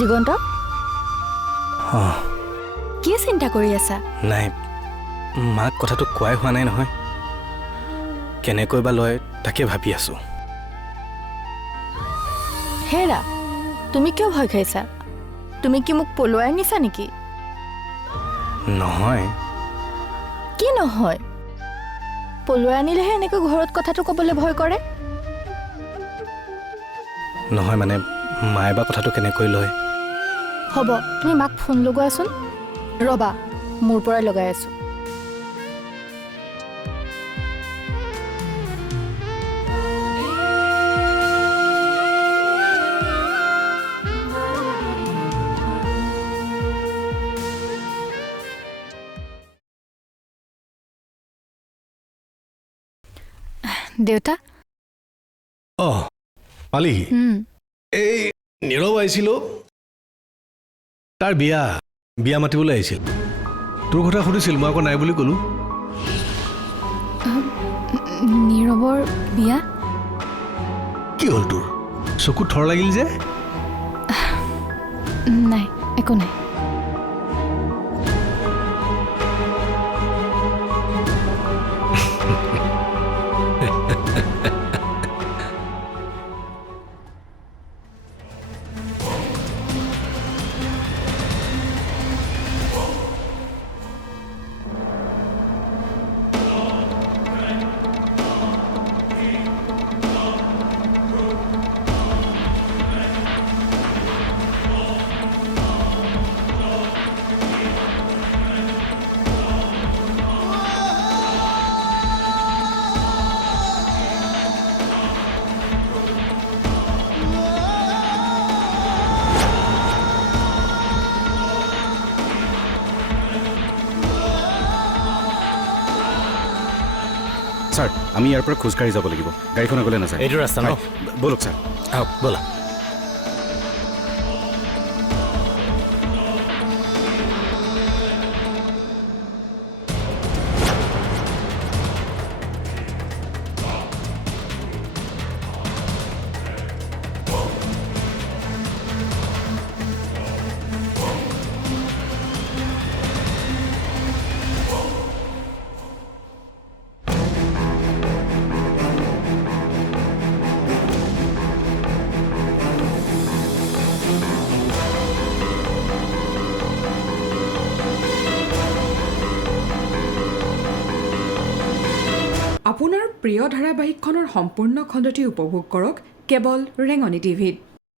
দিগন্ত অঁ কি চিন্তা কৰি আছা? নাই মাক কথাটো কোৱাই হোৱা নাই নহয় কেনেকৈ বা লয় তাকে ভাবি আছোঁ হেৰা তুমি কিয় ভয় খাইছা? তুমি কি মোক পলুৱাই নিছা নেকি? নহয় কি নহয়? পলুৱাই আনিলেহে এনেকৈ ঘৰত কথাটো ক'বলৈ ভয় কৰে? নহয় মানে মায়ে বা কথাটো কেনেকৈ লয় হ'ব তুমি মাক ফোন লগোৱাচোন ৰ'বা মোৰ পৰাই লগাই আছোঁ দেউতা অঁ পালিহি এই নীৰৱ আহিছিল তাৰ বিয়া মাতিবলৈ আহিছিল তোৰ কথা সুধিছিল মই আকৌ নাই বুলি ক'লোঁ নীৰৱৰ বিয়া কি হ'ল তোৰ চকুত থৰ লাগিল যে নাই একো নাই ছাৰ আমি ইয়াৰ পৰা খোজকাঢ়ি যাব লাগিব গাড়ীখন আগলৈ নাযায় এইটো ৰাস্তা ন ব'লক ছাৰ আহক ব'লা আপোনাৰ প্ৰিয় ধাৰাবাহিকখনৰ সম্পূৰ্ণ খণ্ডটি উপভোগ কৰক কেৱল ৰেঙনি টিভিত।